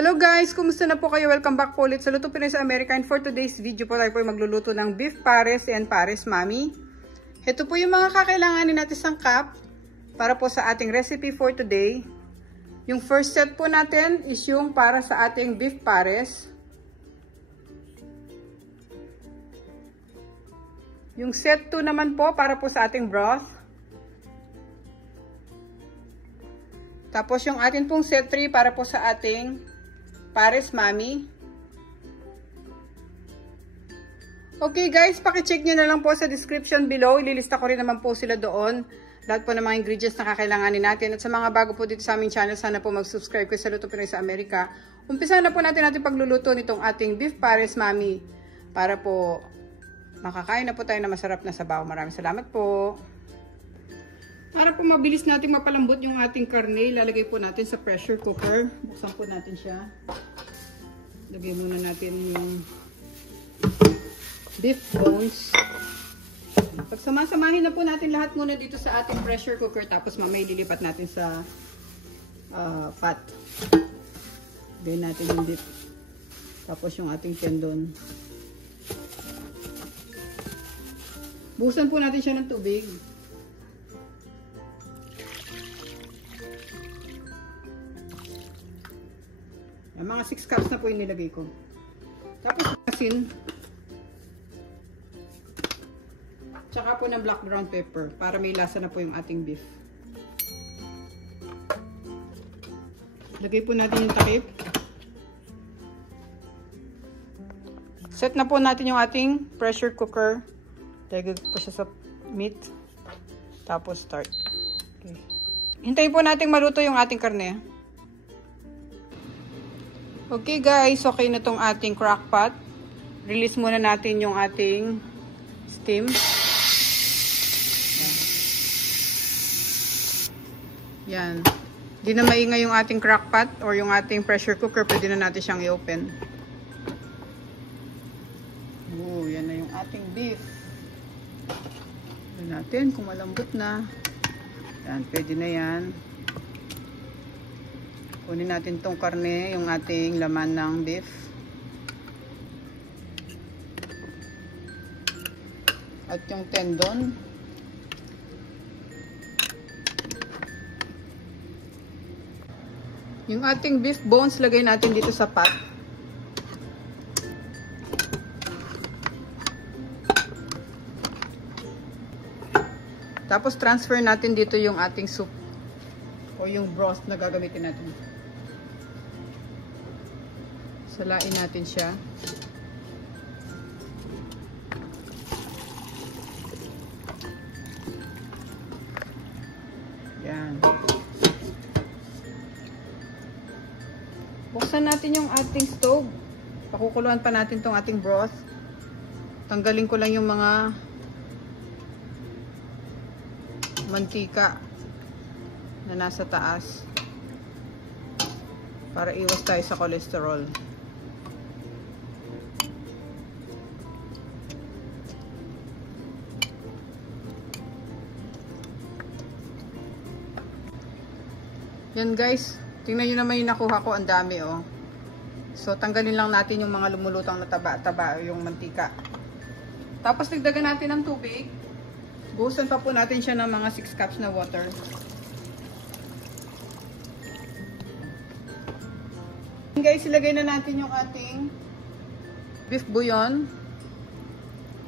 Hello guys! Kumusta na po kayo? Welcome back po ulit sa Luto Pinoy sa Amerika. And for today's video po tayo po ay magluluto ng beef pares and pares mami. Ito po yung mga kakailanganin natin sangkap para po sa ating recipe for today. Yung first set po natin is yung para sa ating beef pares. Yung set 2 naman po para po sa ating broth. Tapos yung atin pong set 3 para po sa ating pares mami. Okay guys, pakicheck nyo na lang po sa description below. Ililista ko rin naman po sila doon. Lahat po ng mga ingredients na kakailanganin natin. At sa mga bago po dito sa aming channel, sana po mag-subscribe kayo sa Luto Pinoy sa Amerika. Umpisa na po natin pagluluto nitong ating beef pares mami. Para po makakain na po tayo na masarap na sabaw. Maraming salamat po. Para po mabilis natin mapalambot yung ating karne, ilalagay po natin sa pressure cooker. Buksan po natin siya. Lagay muna natin yung beef bones. Pagsamasamahin na po natin lahat muna dito sa ating pressure cooker. Tapos mamaya lilipat natin sa pot. Lagay natin yung beef. Tapos yung ating tendon. Buksan po natin siya ng tubig. Mga 6 cups na po yung nilagay ko. Tapos asin. Tsaka po ng black ground pepper para may lasa na po yung ating beef. Lagay po natin yung takip. Set na po natin yung ating pressure cooker. Lagay po siya sa meat. Tapos start. Okay. Hintayin po natin maluto yung ating karne. Okay guys, okay na tong ating crock pot. Release muna natin yung ating steam. Yan. Di na maingay yung ating crock pot or yung ating pressure cooker. Pwede na natin siyang i-open. Oh, yan na yung ating beef. Tignan natin kung malambot na. Yan, pwede na yan. Kunin natin tong karne, yung ating laman ng beef. At yung tendon. Yung ating beef bones, lagay natin dito sa pot. Tapos transfer natin dito yung ating soup o yung broth na gagamitin natin. Salain natin siya. Yan. Buksan natin yung ating stove. Pakukuluan pa natin tong ating broth. Tanggalin ko lang yung mga mantika na nasa taas para iwas tayo sa cholesterol. Yan guys, tingnan nyo naman yung nakuha ko, ang dami oh. So tanggalin lang natin yung mga lumulutang na taba-taba, yung mantika. Tapos nagdagan natin ng tubig. Buhusan pa po natin siya ng mga 6 cups na water. Guys, ilagay na natin yung ating beef bouillon.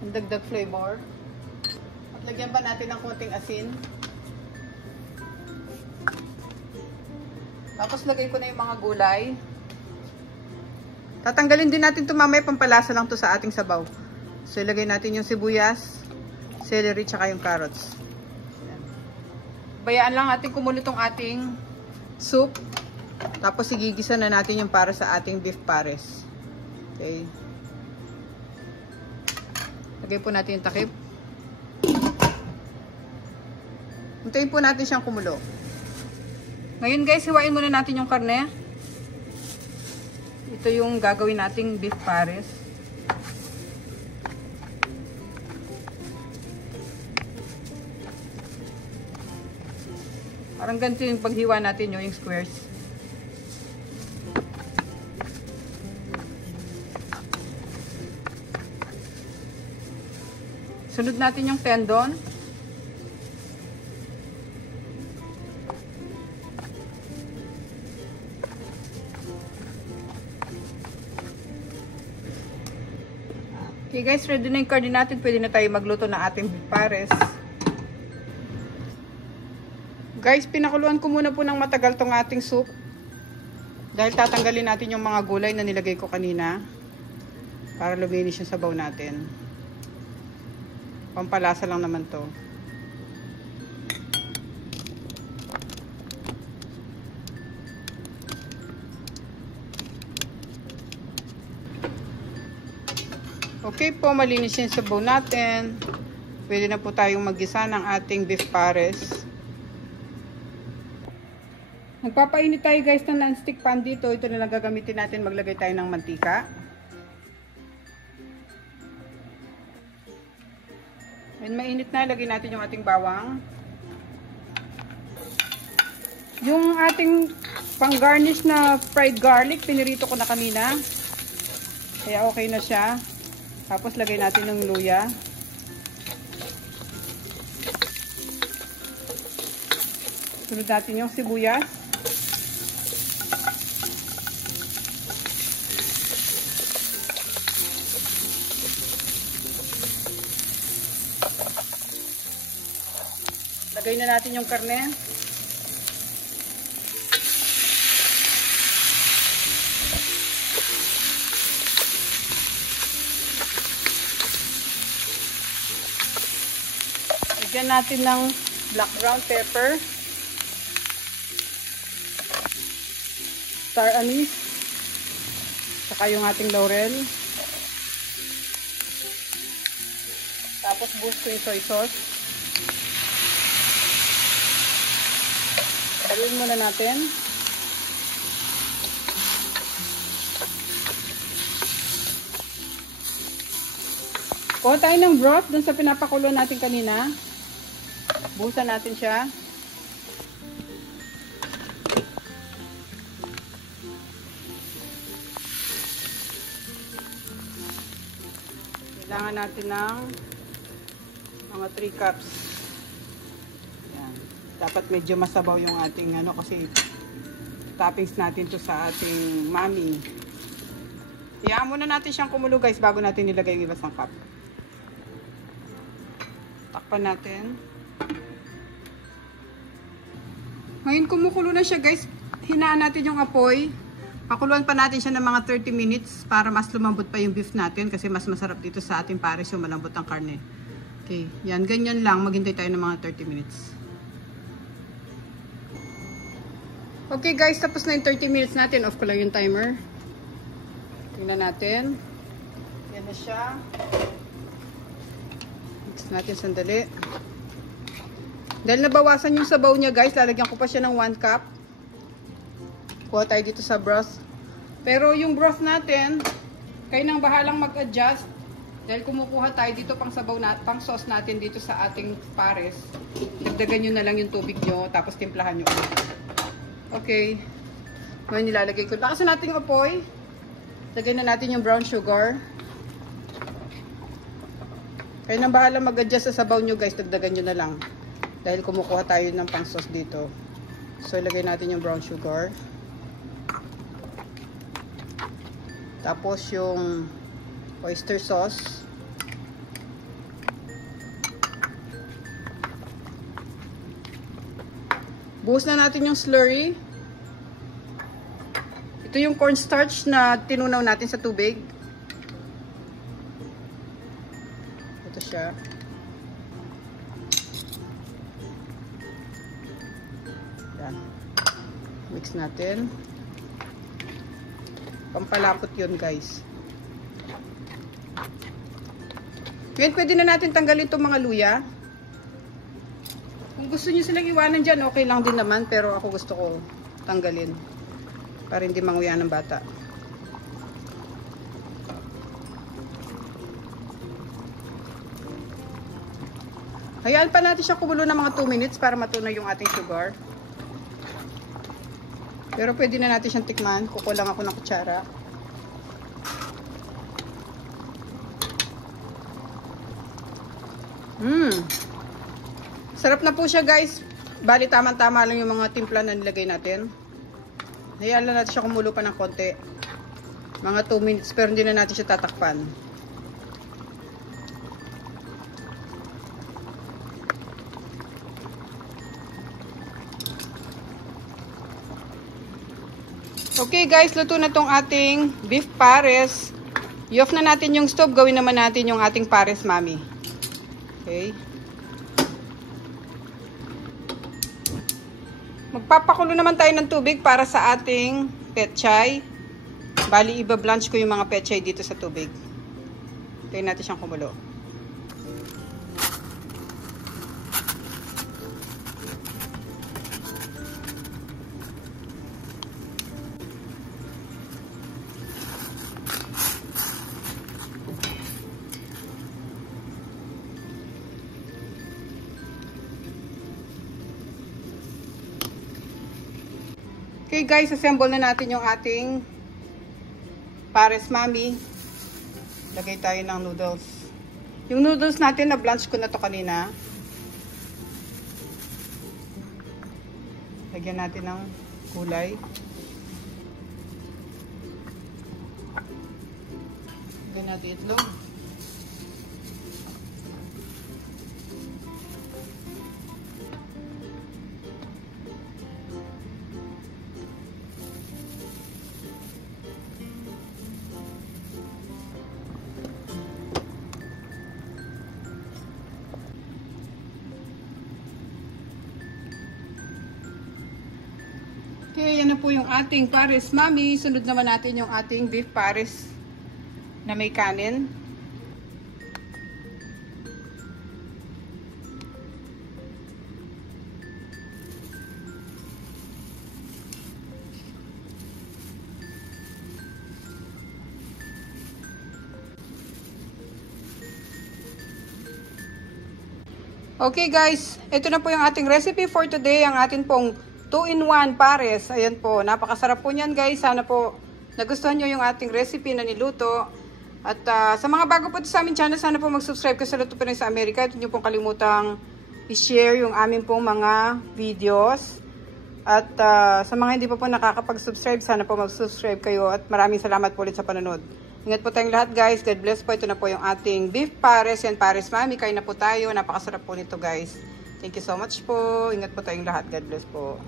Ang dagdag flavor. At lagyan pa natin ng konting asin. Tapos lagay ko na yung mga gulay. Tatanggalin din natin ito mamaya, pampalasa lang to sa ating sabaw. So ilagay natin yung sibuyas, celery, tsaka yung carrots. Ayan. Bayaan lang natin kumulo tong ating soup. Tapos igigisa na natin yung para sa ating beef pares. Okay. Lagay po natin yung takip. Hintayin po natin siyang kumulo. Ngayon guys, hiwain muna natin yung karne. Ito yung gagawin nating beef pares. Parang ganito yung paghiwa natin yung squares. Sunod natin yung tendon. Okay guys, ready na yung curry natin. Pwede na tayo magluto ng ating beef pares. Guys, pinakuluan ko muna po ng matagal tong ating soup. Dahil tatanggalin natin yung mga gulay na nilagay ko kanina. Para luminis yung sabaw natin. Pampalasa lang naman to. Okay po, malinis yung sabaw natin. Pwede na po tayong maggisa ng ating beef pares. Magpapainit tayo guys ng non-stick pan dito. Ito na lang gagamitin natin. Maglagay tayo ng mantika. When mainit na, lagay natin yung ating bawang. Yung ating pang-garnish na fried garlic, pinirito ko na kanina. Kaya okay na siya. Tapos lagay natin ng luya. Sunod natin yung sibuyas. Lagay na natin yung karne. Lagyan natin ng black ground pepper, star anise, saka yung ating laurel. Tapos buhos ko yung soy sauce. Haluin muna natin. Kuha tayo ng broth dun sa pinapakulo natin kanina. Buhusan natin siya. Kailangan natin ng mga 3 cups. Yan. Dapat medyo masabaw yung ating kasi toppings natin to sa ating mami. Hayaan muna natin siyang kumulo guys bago natin nilagay yung ibang cup. Takpan natin. Ngayon kumukulo na siya guys, hinaan natin yung apoy. Pakuluan pa natin siya ng mga 30 minutes para mas lumambot pa yung beef natin kasi mas masarap dito sa ating pares yung malambot ang karne. Okay, yan, ganyan lang. Maghintay tayo ng mga 30 minutes. Okay guys, tapos na yung 30 minutes natin. Off ko lang yung timer. Tingnan natin. Yan na siya. Mix natin sandali. Dahil nabawasan yung sabaw niya guys, lalagyan ko pa siya ng 1 cup. Kuha tayo dito sa broth. Pero yung broth natin, kayo nang bahalang mag-adjust. Dahil kumukuha tayo dito pang sabaw pang sauce natin dito sa ating pares. Dagdagan nyo na lang yung tubig nyo, tapos timplahan nyo. Okay. Ngayon nilalagay ko. Lakasan natin yung apoy. Lagyan na natin yung brown sugar. Kayo nang bahalang mag-adjust sa sabaw nyo guys, dagdagan nyo na lang. Dahil kumukuha tayo ng pang sauce dito. So, ilagay natin yung brown sugar. Tapos, yung oyster sauce. Buhos na natin yung slurry. Ito yung cornstarch na tinunaw natin sa tubig. Ito siya. Mix natin. Pampalapot yun guys. Ngayon pwede na natin tanggalin itong mga luya. Kung gusto nyo silang iwanan dyan, okay lang din naman. Pero ako gusto ko tanggalin. Para hindi manguya ng bata. Hayaan pa natin siya kumulo ng mga 2 minutes para matunaw yung ating sugar. Pero pwede na natin siyang tikman. Kukulang ako ng kutsara. Sarap na po siya guys. Bali tama-tama lang yung mga timpla na nilagay natin. Hayaan lang natin siya kumulo pa ng konti. Mga 2 minutes pero hindi na natin siya tatakpan. Okay guys, luto na tong ating beef pares. I-off na natin yung stove. Gawin naman natin yung ating pares, mami. Okay. Magpapakulo naman tayo ng tubig para sa ating pechay. Bali, iba-blanch ko yung mga pechay dito sa tubig. Tayo natin siyang kumulo. Okay guys, assemble na natin yung ating pares, mami. Lagay tayo ng noodles. Yung noodles natin, na-blanch ko na to kanina. Lagyan natin ng kulay. Lagyan natin itlog. Okay, yan na po yung ating pares, mami. Sunod naman natin yung ating beef pares na may kanin. Okay guys, ito na po yung ating recipe for today. Ang atin pong 2-in-1 pares. Ayan po, napakasarap po niyan guys. Sana po nagustuhan nyo yung ating recipe na niluto. At sa mga bago po sa aming channel, sana po mag-subscribe kayo sa Luto Pinoy sa Amerika. At hindi nyo pong kalimutang i-share yung aming pong mga videos. At sa mga hindi pa po nakakapag-subscribe, sana po mag-subscribe kayo. At maraming salamat po ulit sa panonood. Ingat po tayong lahat guys. God bless po. Ito na po yung ating beef pares. Yan pares, mami. Kain na po tayo. Napakasarap po nito guys. Thank you so much po. Ingat po tayong lahat. God bless po.